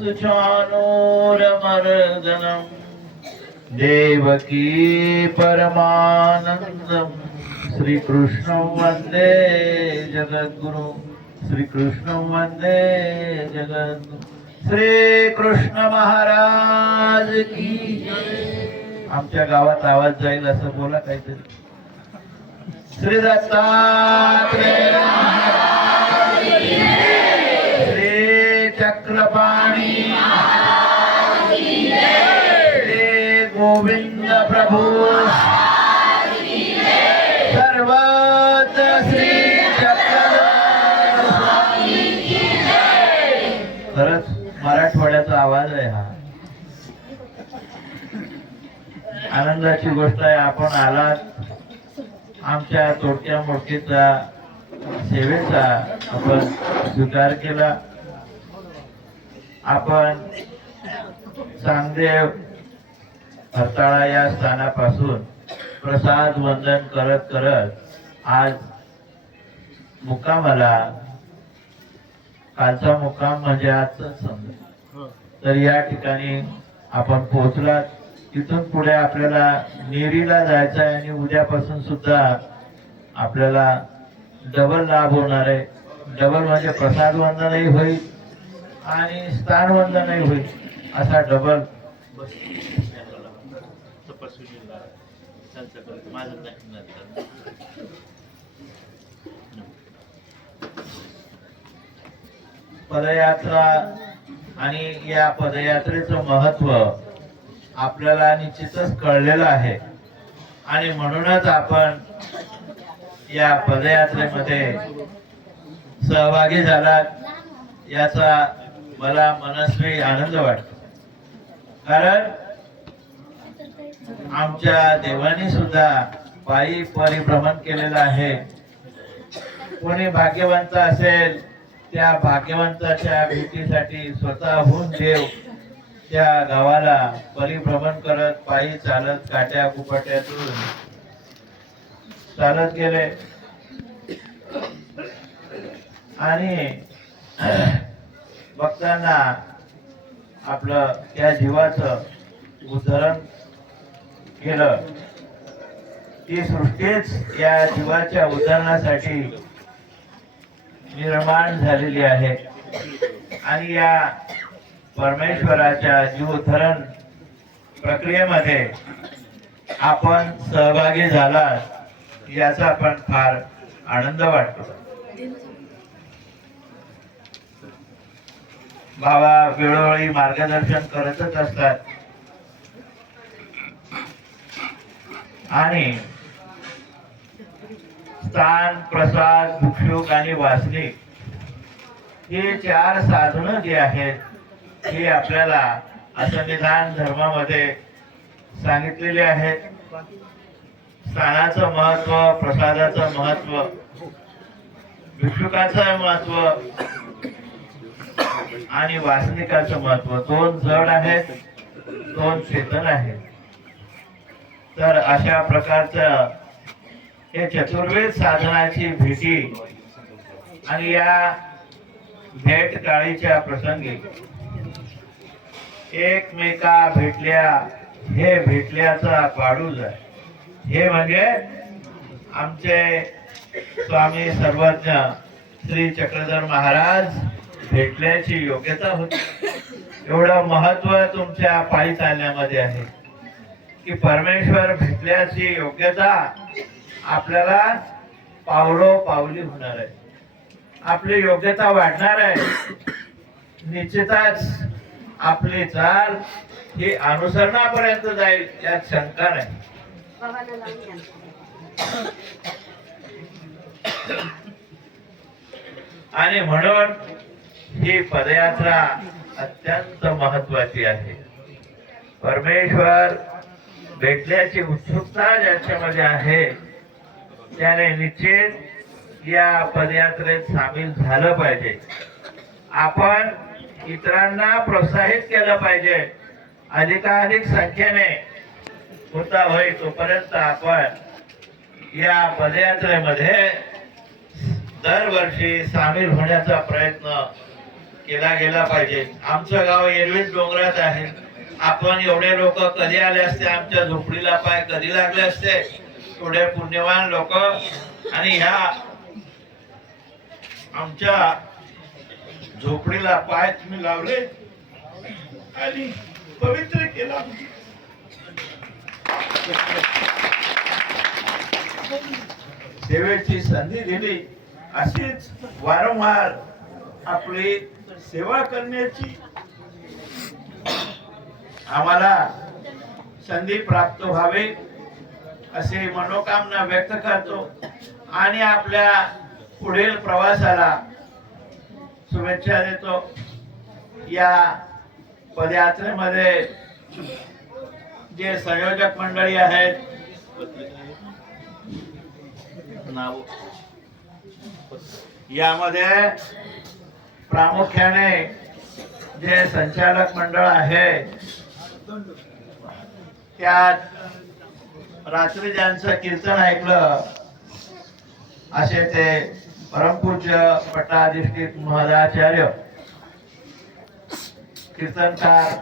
सुचानूरमर्दनम् देवकी परमानन्दम् श्रीकृष्णं वन्दे जगद्गुरु श्रीकृष्णं वन्दे जगद्गुरु श्रीकृष्ण महाराज की जय। आमच्या गावात आवाज जाईल असं बोला काहीतरी। श्री दत्तात्रेय महाराज की जय। श्री चक्रपाणी महाराज की जय। श्री गोविंद प्रभु सर्वत्र श्री चक्रधर स्वामी की जय। खरंच मराठवाड्याचा आवाज आहे हा। आनंदाची गोष्ट आहे आपण आलात, आमच्या तोडक्या मोडकीचा सेवेचा आपण स्वीकार केला। आपण चांगदेव हरताळा या स्थानापासून प्रसाद वंदन करत करत आज मुक्कामाला, कालचा मुक्काम म्हणजे आजचा समजा, तर या ठिकाणी आपण पोहोचलात। तिथून पुढे आपल्याला नेरीला जायचं आहे आणि उद्यापासून सुद्धा आपल्याला डबल लाभ होणार आहे। डबल म्हणजे प्रसाद वंदनही होईल आणि स्थान वंदनही होईल, असा डबल पदयात्रा आणि या पदयात्रेचं महत्व आपल्याला निश्चितच कळलेलं आहे आणि म्हणूनच आपण या पदयात्रेमध्ये सहभागी झालात याचा मला मनस्वी आनंद वाटतो। कारण आमच्या देवानी सुद्धा पायी परिभ्रमण केलेलं आहे। कोणी भाग्यवंत असेल त्या भाग्यवंताच्या भेटीसाठी स्वतःहून देव त्या गावाला परिभ्रमण करत पायी चालत काट्या कुपट्यातून चालत गेले आणि भक्तांना आपलं त्या जीवाचं उद्धरण केलं। ती सृष्टीच या जीवाच्या उद्धरणासाठी निर्माण झालेली आहे आणि या परमेश्वराच्या जीवोद्धरण प्रक्रियेमध्ये आपण सहभागी झालात याचा पण फार आनंद वाटतो। बाबा वेळोवेळी मार्गदर्शन करतच असतात आणि स्थान, प्रसाद, भिक्षुक आणि वासनिक हे चार साधनं जी आहेत ही आपल्याला असंविधान धर्मामध्ये सांगितलेले आहेत। स्थानाचं महत्व, प्रसादाचं महत्व, भिक्षुकाचं महत्व आणि वासनिकाचं महत्व, दोन जड आहेत, दोन चेतन आहेत। तर अशा प्रकारचं हे चतुर्वेद साधनाची भेटी आणि या भेट काळीच्या प्रसंगी एकमेका भेटल्या हे भेटल्याचा पाडूज आहे। हे म्हणजे आमचे स्वामी सर्वज्ञ श्री चक्रधर महाराज भेटल्याची योग्यता होती। एवढं महत्व तुमच्या पायी चालण्यामध्ये आहे की परमेश्वर भेटल्याची योग्यता आपल्याला पावलोपावली होणार आहे। आपली योग्यता वाढणार आहे। निश्चितच आपली चाल ही अनुसरणापर्यंत जाईल यात शंका नाही। आणि म्हणून ही पदयात्रा अत्यंत महत्वाची आहे। परमेश्वर भेटल्याची उत्सुकता ज्याच्यामध्ये आहे त्याने निश्चित या पदयात्रेत सामील झालं पाहिजे। आपण इतरांना प्रोत्साहित केलं पाहिजे। अधिकाधिक संख्येने होता होईल तोपर्यंत आपण या पदयात्रेमध्ये दरवर्षी सामील होण्याचा प्रयत्न केला गेला पाहिजे. आमचं गाव एरवीच डोंगरात आहे. आपण एवढे लोक कधी आले असते, आमच्या झोपडीला पाय कधी लागले असते. थोडे पुण्यवान लोक आणि ह्या आमच्या झोपडीला पाय तुम्ही लावले आणि पवित्र केला. सेवेची संधी दिली. अशीच वारंवार आपली सेवा करण्याची आम्हाला संधी प्राप्त व्हावी असे मनोकामना व्यक्त करतो आणि आपल्या पुढील प्रवासाला शुभेच्छा देतो. या पदयात्रेमध्ये जे संयोजक मंडळी आहेत, यामध्ये प्रामुख्याने जे संचालक मंडळ आहे, त्यात रात्री ज्यांचं कीर्तन ऐकलं असे ते परमपूज्य पट्टाधिष्ठित महदाचार्य कीर्तनकार,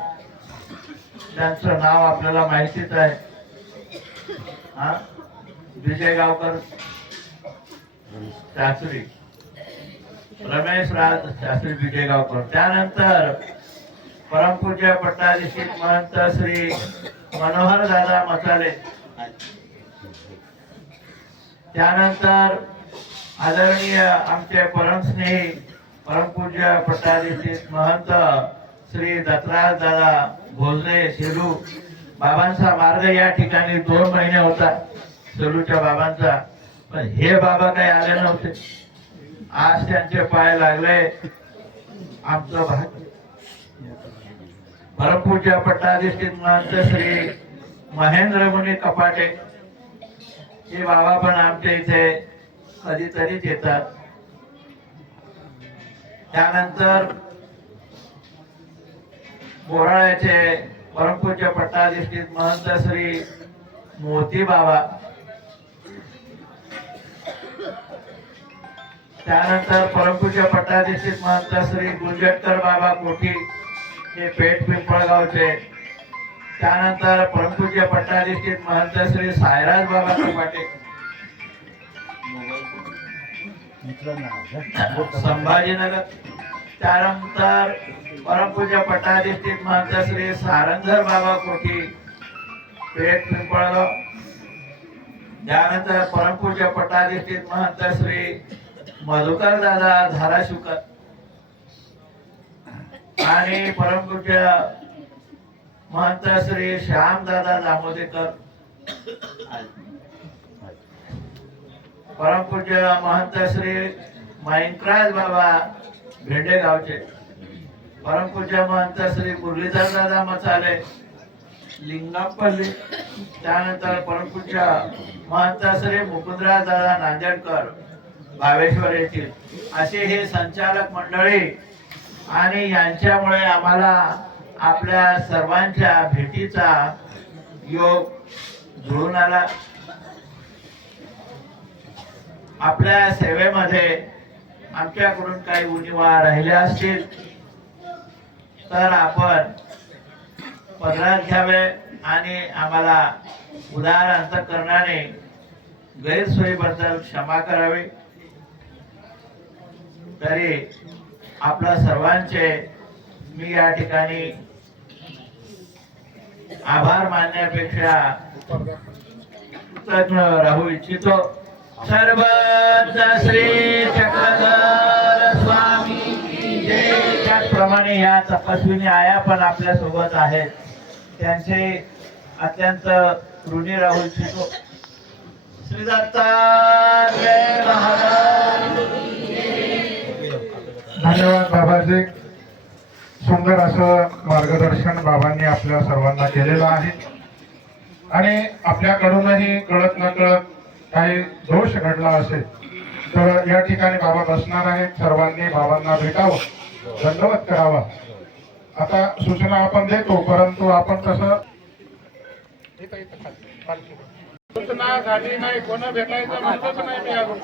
त्यांचं नाव आपल्याला माहितीच आहे, विजय गावकर शास्त्री, रमेश राज शास्त्री विजय गावकर. त्यानंतर परमपूज्य पट्टाधिष्ठित महंत श्री मनोहर दादा मसाले. त्यानंतर आदरणीय आमचे परमस्नेही परमपूज्य पट्टाधिष्ठित महंत श्री दत्तराज दादा भोजने सेलू. बाबांचा मार्ग या ठिकाणी 2 महिने होता सेलूच्या बाबांचा, पण हे बाबा काही आले नव्हते. आज त्यांचे पाय लागले. आमचं भाग्य. परमपूज्य पट्टाधिष्ठित महंत श्री महेंद्र मुनी कपाटे हे बाबा पण आमच्या इथे कधीतरीच येतात. त्यानंतर बोराळ्याचे परमपूज्य पट्टाधिष्ठित महंत श्री मोती बाबा. त्यानंतर परमपूज्य पट्टाधिष्ठित महंत श्री गुंजटकर बाबा कोठी हे पेठ पिंपळगावचे. त्यानंतर परमपूज्य पट्टाधिष्ठित महंत श्री सायराज बाबा कपाटे संभाजीनगर. त्यानंतर परमपूज्य पट्टाधिष्ठित महंत श्री सारंगधर बाबा कोठी पेठ पिंपळगाव. त्यानंतर परमपूज्य पट्टाधिष्ठित महंत श्री मधुकर दादा धाराशिवकर आणि परमपूज्य महंत श्री श्याम दादा दामोदेकर. परमपूज्य महंत श्री मयंकराज बाबा भेंडे गावचे. परमपूज्य महंत श्री मुरलीधर दादा मसाले लिंगापल्ली. त्यानंतर परमपूज्य महंत श्री मुकुंदराज दादा नांदेडकर भावेश्वर येथील. असे हे संचालक मंडळी आणि यांच्यामुळे आम्हाला आपल्या सर्वांच्या भेटीचा योग जुळून आला. आपल्या सेवेमध्ये आमच्याकडून काही उणिवा राहिल्या असतील तर आपण पदरात घ्यावे आणि आम्हाला उदार अंतःकरणाने गैरसोयीबद्दल क्षमा करावी. तरी आपल्या सर्वांचे मी या ठिकाणी आभार मानण्यापेक्षा कृतज्ञ राहू इच्छितो. सर्वत्र श्री चक्रधर स्वामी की जय. त्याचप्रमाणे या तपस्विनी आया पण आपल्या सोबत आहेत, त्यांचे अत्यंत ऋणी राहू इच्छितो. श्री दत्तात्रय महाराज. धन्यवाद बाबाजी. सुंदर असं मार्गदर्शन बाबांनी आपल्या सर्वांना केलेलं आहे आणि आपल्याकडूनही कळत न कळत काही दोष घडला असेल तर या ठिकाणी बाबा बसणार आहेत. सर्वांनी बाबांना भेटावं, दंडवत करावा. आता सूचना आपण देतो, परंतु आपण तसं सूचना झाली नाही, कोणा भेटायचं म्हणतच नाही मी अजून.